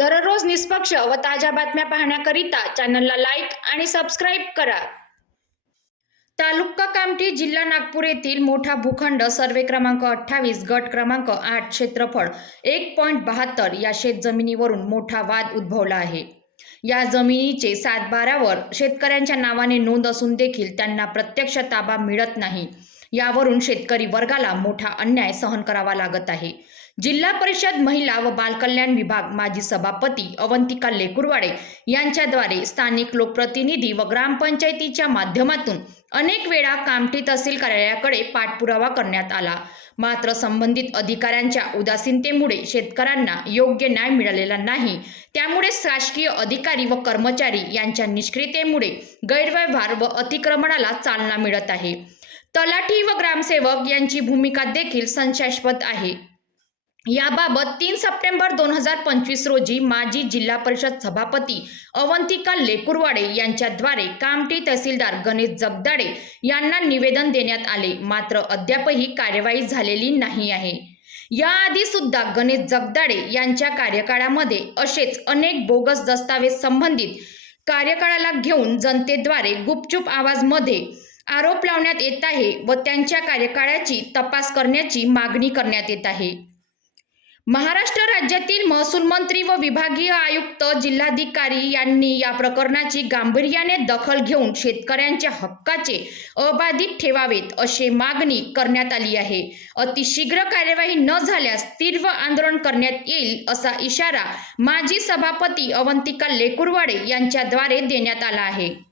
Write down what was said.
दररोज निष्पक्ष व ताज्या बातम्या पाहण्याकरिता चॅनलला लाईक आणि सबस्क्राईब करा. तालुका कामठी जिल्हा नागपूर येथील मोठा भूखंड सर्वे क्रमांक अठ्ठावीस गट क्रमांक आठ क्षेत्रफळ एक पॉईंट बहात्तर या शेतजमिनीवरून मोठा वाद उद्भवला आहे. या जमिनीचे सातबारावर शेतकऱ्यांच्या नावाने नोंद असून देखील त्यांना प्रत्यक्ष ताबा मिळत नाही. यावरून शेतकरी वर्गाला मोठा अन्याय सहन करावा लागत आहे. जिल्हा परिषद महिला व बालकल्याण विभाग माजी सभापती अवंतिका लेकुरवाडे यांच्याद्वारे स्थानिक लोकप्रतिनिधी व ग्रामपंचायतीच्या माध्यमातून अनेक वेळा कामठी तहसील कार्यालयाकडे पाठपुरावा करण्यात आला. मात्र संबंधित अधिकाऱ्यांच्या उदासीनतेमुळे शेतकऱ्यांना योग्य न्याय मिळालेला नाही. त्यामुळे शासकीय अधिकारी व कर्मचारी यांच्या निष्क्रियतेमुळे गैरव्यवहार व अतिक्रमणाला चालना मिळत आहे. तलाठी व ग्रामसेवक यांची भूमिका देखील संशयास्पद आहे. याबाबत तीन सप्टेंबर दोन हजार पंचवीस रोजी माजी जिल्हा परिषद सभापती अवंतिका लेकुरवाडे यांच्याद्वारे कामठी तहसीलदार गणेश जगदाडे यांना निवेदन देण्यात आले. मात्र अद्यापही कार्यवाही झालेली नाही आहे. याआधी सुद्धा गणेश जगदाडे यांच्या कार्यकाळामध्ये असेच अनेक बोगस दस्तावेज संबंधित कार्यकाळाला घेऊन जनतेद्वारे गुपचूप आवाजमध्ये आरोप लावण्यात येत आहे व त्यांच्या कार्यकाळाची तपास करण्याची मागणी करण्यात येत आहे. महाराष्ट्र राज्यातील महसूल मंत्री व विभागीय आयुक्त जिल्हाधिकारी यांनी या प्रकरणाची गांभीर्याने दखल घेऊन शेतकऱ्यांच्या हक्काचे अबाधित ठेवावेत अशी मागणी करण्यात आली आहे. अतिशीघ्र कार्यवाही न झाल्यास तीव्र आंदोलन करण्यात येईल असा इशारा माजी सभापती अवंतिका लेकुरवाडे यांच्याद्वारे देण्यात आला आहे.